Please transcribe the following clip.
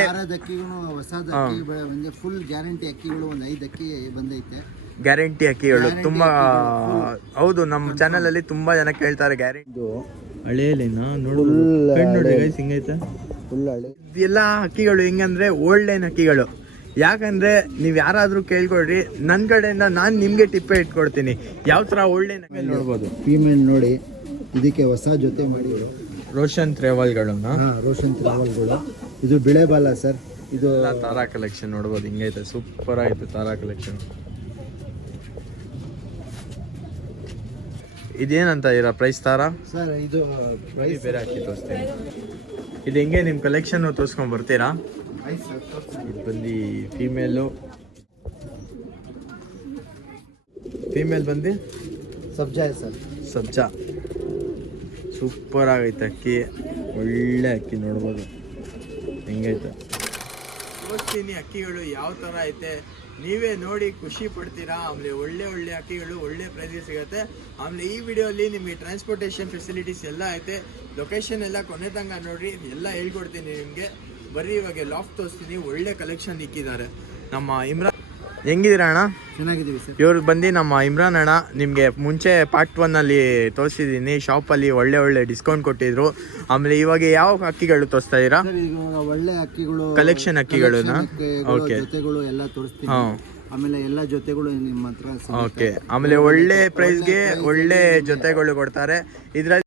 ಆರದ ಅಕ್ಕಿಗಳು ಹೊಸದ ಅಕ್ಕಿ ಬಂದೆ ಫುಲ್ ಗ್ಯಾರಂಟಿ ಅಕ್ಕಿಗಳು ಒಂದು 5 ಅಕ್ಕಿ ಬಂದೈತೆ. ಗ್ಯಾರಂಟಿ ಅಕ್ಕಿಗಳು ತುಂಬಾ ಹೌದು. ನಮ್ಮ ಚಾನೆಲ್ ಅಲ್ಲಿ ತುಂಬಾ ಜನ ಕೇಳ್ತಾರೆ ಗ್ಯಾರಂಟಿ ಹಳೆಯಲ್ಲೇನಾ ನೋಡು ನೋಡಿ ಹಿಂಗೈತೆ ಫುಲ್ ಹಳೆ. ಎಲ್ಲ ಅಕ್ಕಿಗಳು ಹೆಂಗಂದ್ರೆ ಓಲ್ಡ್ ಲೈನ್ ಅಕ್ಕಿಗಳು. ಯಾಕಂದ್ರೆ ನೀವ್ ಯಾರಾದ್ರೂ ಕೇಳ್ಕೊಡ್ರಿ, ನನ್ನ ಕಡೆಯಿಂದ ನಾನು ನಿಮ್ಗೆ ಟಿಪ್ಪೆ ಇಟ್ಕೊಡ್ತೀನಿ ಯಾವ ತರ ಓಲ್ಡ್ ಲೈನ್ ನೋಡ್ಬೋದು. ಫೀಮೇಲ್ ನೋಡಿ ಇದಕ್ಕೆ ಹೊಸ ಜೊತೆ ಮಾಡಿ ರೋಷನ್ ತ್ರೇವಲ್ಗಳನ್ನ ರೋಷನ್ ತ್ರೇವಲ್ಗಳು. ಇದು ಬಿಳೆ ಬಾಲ ಸರ್. ಇದು ತಾರಾ ಕಲೆಕ್ಷನ್ ನೋಡ್ಬೋದು ಹಿಂಗೈತೆ, ಸೂಪರ್ ಆಯ್ತು ತಾರಾ ಕಲೆಕ್ಷನ್. ಇದೇನಂತ ಇರೋ ಪ್ರೈಸ್ ತಾರಾ ಸರ್? ಇದು ಬೇರೆ ಹಾಕಿ ತೋರಿಸ್ತೀನಿ. ಇದು ಹೆಂಗೆ ನಿಮ್ಮ ಕಲೆಕ್ಷನ್ ತೋರಿಸ್ಕೊಂಡು ಬರ್ತೀರಾ? ಇದು ಬಂದು ಫೀಮೇಲ್ ಬಂದು ಸಬ್ಜಾ ಸರ್. ಸಬ್ಜಾ ಸೂಪರ್ ಆಗೈತೆ ಅಕ್ಕಿ, ಒಳ್ಳೆ ಅಕ್ಕಿ ನೋಡ್ಬೋದು ಹೆಂಗೈತೆ. ತೋರಿಸ್ತೀನಿ ಅಕ್ಕಿಗಳು ಯಾವ ಥರ ಐತೆ, ನೀವೇ ನೋಡಿ ಖುಷಿ ಪಡ್ತೀರಾ. ಆಮೇಲೆ ಒಳ್ಳೆ ಅಕ್ಕಿಗಳು ಒಳ್ಳೆ ಪ್ರೈಸ್ಗೆ ಸಿಗುತ್ತೆ. ಆಮೇಲೆ ಈ ವಿಡಿಯೋಲಿ ನಿಮಗೆ ಟ್ರಾನ್ಸ್ಪೋರ್ಟೇಷನ್ ಫೆಸಿಲಿಟೀಸ್ ಎಲ್ಲ ಐತೆ. ಲೊಕೇಶನ್ ಎಲ್ಲ ಕೊನೆ ತನಕ ನೋಡ್ರಿ, ಎಲ್ಲ ಹೇಳ್ಕೊಡ್ತೀನಿ ನಿಮಗೆ. ಬರ್ರಿ ಇವಾಗ ಲಾಫ್ಟ್ ತೋರಿಸ್ತೀನಿ, ಒಳ್ಳೆ ಕಲೆಕ್ಷನ್ ಇಕ್ಕಿದ್ದಾರೆ. ನಮ್ಮ ಇಮ್ರಾನ್ ಹೆಂಗಿದ್ದೀರಾ ಅಣ್ಣ? ಚೆನ್ನಾಗಿದ್ದೀವಿ ಸರ್. ಇವ್ರು ಬಂದು ನಮ್ಮ ಇಮ್ರಾನ್ ಅಣ್ಣ. ನಿಮಗೆ ಮುಂಚೆ ಪಾರ್ಟ್ 1 ಅಲ್ಲಿ ತೋರಿಸಿದ್ದೀನಿ, ಶಾಪಲ್ಲಿ ಒಳ್ಳೆ ಡಿಸ್ಕೌಂಟ್ ಕೊಟ್ಟಿದ್ರು. ಆಮೇಲೆ ಇವಾಗ ಯಾವ ಅಕ್ಕಿಗಳು ತೋರಿಸ್ತಾ ಇದ್ದೀರಾ? ಒಳ್ಳೆ ಅಕ್ಕಿಗಳು, ಕಲೆಕ್ಷನ್ ಅಕ್ಕಿಗಳನ್ನ ಓಕೆ ಜೊತೆಗಳು ಎಲ್ಲ ತೋರಿಸ್ತೀನಿ. ಆಮೇಲೆ ಎಲ್ಲ ಜೊತೆಗಳು ನಿಮ್ಮ ಹತ್ರ. ಓಕೆ, ಆಮೇಲೆ ಒಳ್ಳೆ ಪ್ರೈಸ್ಗೆ ಒಳ್ಳೆ ಜೊತೆಗಳು ಕೊಡ್ತಾರೆ. ಇದರಲ್ಲಿ